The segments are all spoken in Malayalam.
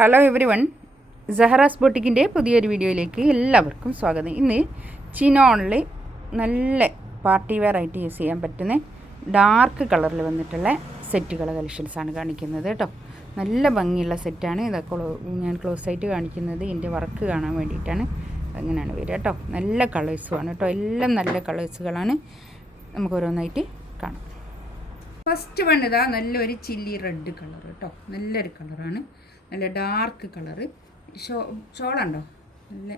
ഹലോ എവരി വൺ, സഹറാസ് ബൊട്ടിക്കിൻ്റെ പുതിയൊരു വീഡിയോയിലേക്ക് എല്ലാവർക്കും സ്വാഗതം. ഇന്ന് ചിനോണിൽ നല്ല പാർട്ടി വെയർ ആയിട്ട് യൂസ് ചെയ്യാൻ പറ്റുന്ന ഡാർക്ക് കളറിൽ വന്നിട്ടുള്ള സെറ്റുകളെ കളക്ഷൻസാണ് കാണിക്കുന്നത് കേട്ടോ. നല്ല ഭംഗിയുള്ള സെറ്റാണ്. ഇതൊക്കെ ഞാൻ ക്ലോസ് ആയിട്ട് കാണിക്കുന്നത് ഇതിൻ്റെ വർക്ക് കാണാൻ വേണ്ടിയിട്ടാണ്. അങ്ങനെയാണ് വരിക കേട്ടോ. നല്ല കളേഴ്സുമാണ് കേട്ടോ. എല്ലാം നല്ല കളേഴ്സുകളാണ്. നമുക്ക് ഓരോന്നായിട്ട് കാണാം. ഫസ്റ്റ് വൺ ഇതാ നല്ലൊരു ചില്ലി റെഡ് കളർ കേട്ടോ. നല്ലൊരു കളറാണ്, നല്ല ഡാർക്ക് കളറ്. ഷോളുണ്ടോ? നല്ല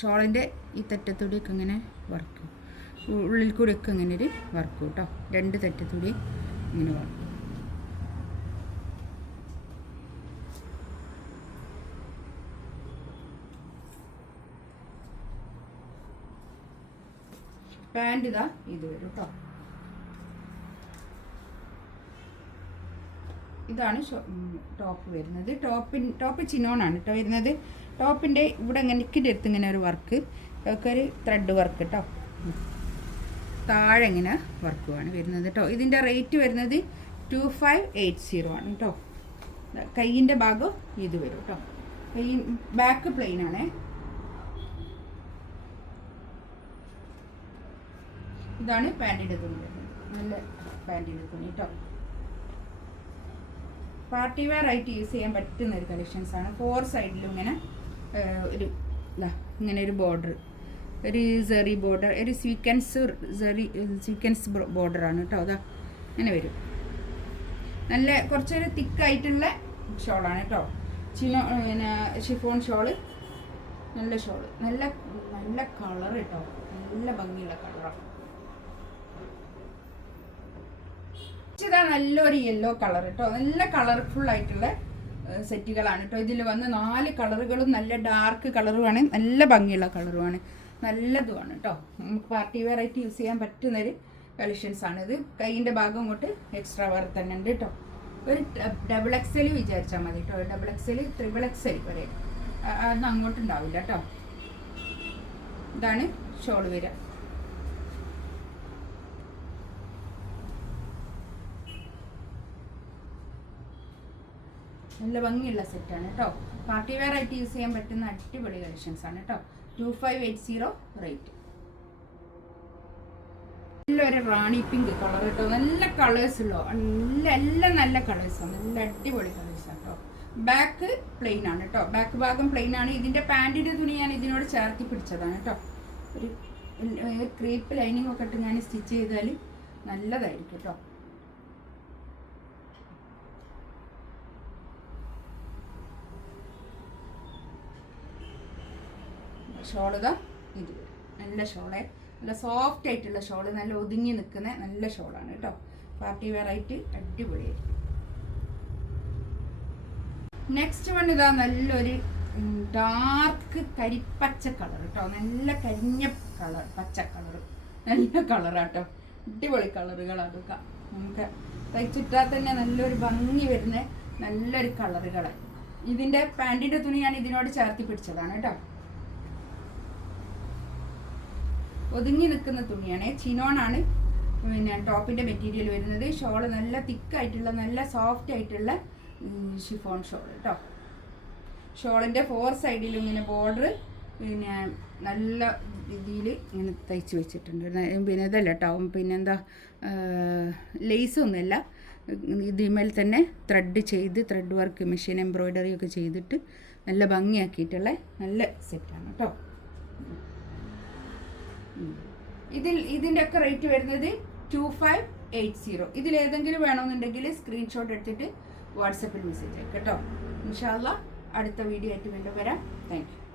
ഷോളിൻ്റെ ഈ തെറ്റത്തൂടിയൊക്കെ ഇങ്ങനെ വർക്ക്, ഉള്ളിൽ കൂടിയൊക്കെ ഇങ്ങനെ ഒരു വർക്ക് കേട്ടോ. രണ്ട് തെറ്റത്തൂടി ഇങ്ങനെ വർക്ക്. പാൻറ് ഇതാ ഇത് വരും കേട്ടോ. ഇതാണ് ടോപ്പ് വരുന്നത്. ടോപ്പ് ചിനോണാണ് കേട്ടോ വരുന്നത്. ടോപ്പിൻ്റെ ഇവിടെ നെക്കിൻ്റെ അടുത്ത് ഇങ്ങനെ ഒരു വർക്ക്, ഒക്കെ ഒരു ത്രെഡ് വർക്ക് കേട്ടോ. താഴെ ഇങ്ങനെ വർക്കുമാണ് വരുന്നത് കേട്ടോ. ഇതിൻ്റെ റേറ്റ് വരുന്നത് 2580 ആണ് കേട്ടോ. കൈയിൻ്റെ ഭാഗം ഇത് വരും കേട്ടോ. കൈ ബാക്ക് പ്ലെയിൻ ആണേ. ഇതാണ് പാൻറ്റിൻ്റെ തുണി വരുന്നത്. നല്ല പാൻറ്റിൻ്റെ തുണി കേട്ടോ. പാർട്ടി വെയർ ആയിട്ട് യൂസ് ചെയ്യാൻ പറ്റുന്ന ഒരു കളക്ഷൻസാണ്. 4 സൈഡിലും ഇങ്ങനെ ഒരു ഇങ്ങനെ ഒരു ബോർഡർ, ഒരു സെറി ബോർഡർ, ഒരു സ്വീക്കൻസ് ബോർഡറാണ് കേട്ടോ. അതാ അങ്ങനെ വരും. നല്ല കുറച്ചൊരു തിക്കായിട്ടുള്ള ഷോളാണ് കേട്ടോ. പിന്നെ ഷിഫോൺ ഷോള്, നല്ല ഷോള്, നല്ല നല്ല കളർ കേട്ടോ. നല്ല ഭംഗിയുള്ള കളറാണ്. ഇതാ നല്ലൊരു യെല്ലോ കളർ കേട്ടോ. നല്ല കളർഫുൾ ആയിട്ടുള്ള സെറ്റുകളാണ് കേട്ടോ. ഇതിൽ വന്ന് 4 കളറുകളും നല്ല ഡാർക്ക് കളറുമാണ്, നല്ല ഭംഗിയുള്ള കളറുമാണ്, നല്ലതുമാണ് കേട്ടോ. നമുക്ക് പാർട്ടി വെയർ ആയിട്ട് യൂസ് ചെയ്യാൻ പറ്റുന്നൊരു കളക്ഷൻസാണ് ഇത്. കൈയിൻ്റെ ഭാഗം ഇങ്ങോട്ട് എക്സ്ട്രാ വർക്ക് തന്നെ ഉണ്ട് കേട്ടോ. ഒരു XXL വിചാരിച്ചാൽ മതി കേട്ടോ. XXL, XXL വരെ അതൊന്നും അങ്ങോട്ടുണ്ടാവില്ല കേട്ടോ. ഇതാണ് ഷോൾ വരിക. നല്ല ഭംഗിയുള്ള സെറ്റാണ് കേട്ടോ. പാർട്ടി വെയർ ആയിട്ട് യൂസ് ചെയ്യാൻ പറ്റുന്ന അടിപൊളി കളക്ഷൻസ് ആണ് കേട്ടോ. 2580 റേറ്റ്. നല്ലൊരു റാണി പിങ്ക് കളർ കേട്ടോ. നല്ല കളേഴ്സ് ഉള്ളോ, എല്ലാം നല്ല കളേഴ്സാണ്, നല്ല അടിപൊളി കളേഴ്സാണ് കേട്ടോ. ബാക്ക് പ്ലെയിൻ ആണ് കേട്ടോ. ബാക്ക് ഭാഗം പ്ലെയിൻ ആണ്. ഇതിൻ്റെ പാൻറ്റിൻ്റെ തുണി ഞാൻ ഇതിനോട് ചേർത്തി പിടിച്ചതാണ് കേട്ടോ. ഒരു ക്രീപ്പ് ലൈനിങ് ഒക്കെ ഇട്ട് ഞാൻ സ്റ്റിച്ച് ചെയ്താൽ നല്ലതായിരിക്കും കേട്ടോ. ഷോളിതാ ഇത് നല്ല ഷോള്, നല്ല സോഫ്റ്റ് ആയിട്ടുള്ള ഷോള്, നല്ല ഒതുങ്ങി നിൽക്കുന്ന നല്ല ഷോളാണ് കേട്ടോ. പാർട്ടി വെയർ ആയിട്ട് അടിപൊളിയായിരിക്കും. നെക്സ്റ്റ് വൺ ഇതാ നല്ലൊരു ഡാർക്ക് കരിപ്പച്ച കളർ കേട്ടോ. നല്ല കരിഞ്ഞ കളർ, പച്ച കളർ, നല്ല കളറാട്ടോ. അടിപൊളി കളറുകൾ അതൊക്കെ നമുക്ക് തയ്ച്ചിട്ടാൽ തന്നെ നല്ലൊരു ഭംഗി വരുന്ന നല്ലൊരു കളറുകൾ. ഇതിൻ്റെ പാൻറ്റിൻ്റെ തുണി ഞാൻ ഇതിനോട് ചേർത്തി പിടിച്ചതാണ് കേട്ടോ. ഒതുങ്ങി നിൽക്കുന്ന തുണിയാണ്. ചിനോണാണ് പിന്നെ ടോപ്പിൻ്റെ മെറ്റീരിയൽ വരുന്നത്. ഷോള് നല്ല തിക്കായിട്ടുള്ള നല്ല സോഫ്റ്റ് ആയിട്ടുള്ള ഷിഫോൺ ഷോൾ കേട്ടോ. ഷോളിൻ്റെ 4 സൈഡിലും ഇങ്ങനെ ബോർഡർ പിന്നെ നല്ല രീതിയിൽ ഇങ്ങനെ തയ്ച്ച് വെച്ചിട്ടുണ്ട്. പിന്നെ ഇതല്ല കേട്ടോ, പിന്നെന്താ ലേസൊന്നുമല്ല. ഇതിന്മേൽ തന്നെ ത്രെഡ് വർക്ക്, മെഷീൻ എംബ്രോയ്ഡറി ഒക്കെ ചെയ്തിട്ട് നല്ല ഭംഗിയാക്കിയിട്ടുള്ള നല്ല സെറ്റാണ് കേട്ടോ. ഇതിൻ്റെ ഒക്കെ റേറ്റ് വരുന്നത് 2580. ഇതിലേതെങ്കിലും വേണമെന്നുണ്ടെങ്കിൽ സ്ക്രീൻഷോട്ട് എടുത്തിട്ട് വാട്സപ്പിൽ മെസ്സേജ് അയക്കാം കേട്ടോ. ഇൻഷാ അല്ലാഹ് അടുത്ത വീഡിയോ ആയിട്ട് വീണ്ടും വരാം. Thank you.